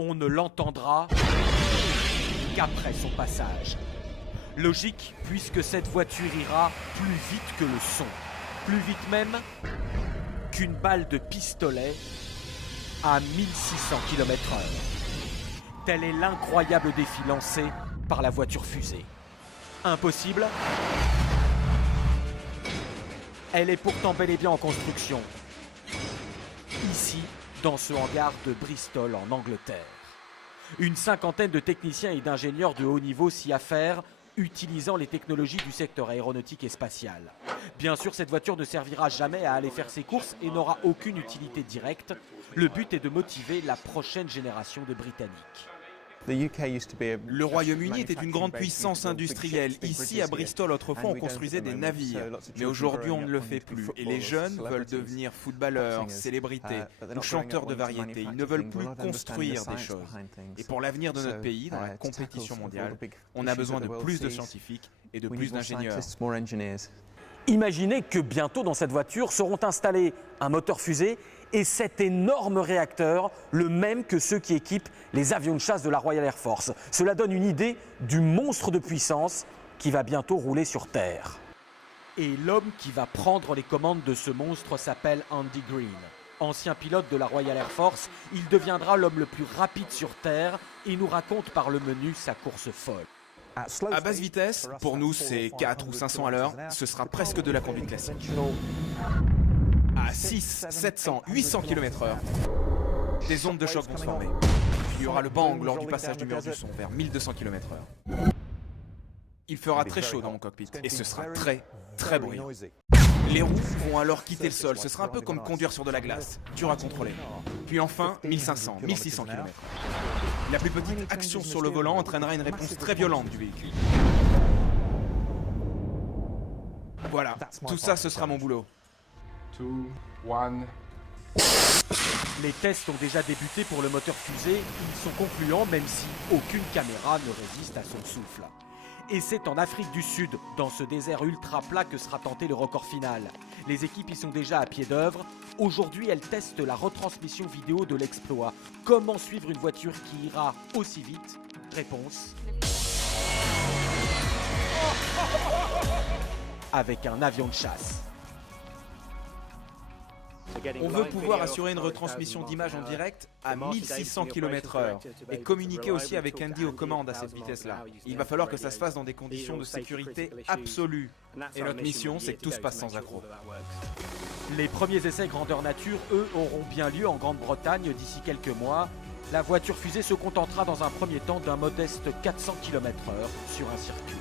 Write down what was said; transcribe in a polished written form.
On ne l'entendra qu'après son passage. Logique, puisque cette voiture ira plus vite que le son. Plus vite même qu'une balle de pistolet à 1600 km/h. Tel est l'incroyable défi lancé par la voiture fusée. Impossible? Elle est pourtant bel et bien en construction. Ici, dans ce hangar de Bristol en Angleterre. Une cinquantaine de techniciens et d'ingénieurs de haut niveau s'y affairent, utilisant les technologies du secteur aéronautique et spatial. Bien sûr, cette voiture ne servira jamais à aller faire ses courses et n'aura aucune utilité directe. Le but est de motiver la prochaine génération de Britanniques. Le Royaume-Uni était une grande puissance industrielle. Ici, à Bristol, autrefois, on construisait des navires. Mais aujourd'hui, on ne le fait plus. Et les jeunes veulent devenir footballeurs, célébrités ou chanteurs de variété. Ils ne veulent plus construire des choses. Et pour l'avenir de notre pays, dans la compétition mondiale, on a besoin de plus de scientifiques et de plus d'ingénieurs. Imaginez que bientôt dans cette voiture seront installés un moteur fusée et cet énorme réacteur, le même que ceux qui équipent les avions de chasse de la Royal Air Force. Cela donne une idée du monstre de puissance qui va bientôt rouler sur Terre. Et l'homme qui va prendre les commandes de ce monstre s'appelle Andy Green. Ancien pilote de la Royal Air Force, il deviendra l'homme le plus rapide sur Terre et nous raconte par le menu sa course folle. À basse vitesse, pour nous c'est 4 ou 500 à l'heure, ce sera presque de la conduite classique. À 6, 700, 800 km/h, des ondes de choc vont se former. Puis il y aura le bang lors du passage du mur du son vers 1200 km/h. Il fera très chaud dans mon cockpit et ce sera très, très bruyant. Les roues vont alors quitter le sol, ce sera un peu comme conduire sur de la glace, dur à contrôler. Puis enfin, 1500, 1600 km/h. La plus petite action sur le volant entraînera une réponse très violente du véhicule. Voilà, tout ça ce sera mon boulot. 2, 1. Les tests ont déjà débuté pour le moteur fusée, ils sont concluants même si aucune caméra ne résiste à son souffle. Et c'est en Afrique du Sud, dans ce désert ultra plat que sera tenté le record final. Les équipes y sont déjà à pied d'œuvre. Aujourd'hui, elles testent la retransmission vidéo de l'exploit. Comment suivre une voiture qui ira aussi vite? Réponse: avec un avion de chasse. On veut pouvoir assurer une retransmission d'image en direct à 1600 km/h et communiquer aussi avec Andy aux commandes à cette vitesse-là. Il va falloir que ça se fasse dans des conditions de sécurité absolue. Et notre mission, c'est que tout se passe sans accroc. Les premiers essais grandeur nature, eux, auront bien lieu en Grande-Bretagne d'ici quelques mois. La voiture fusée se contentera dans un premier temps d'un modeste 400 km/h sur un circuit.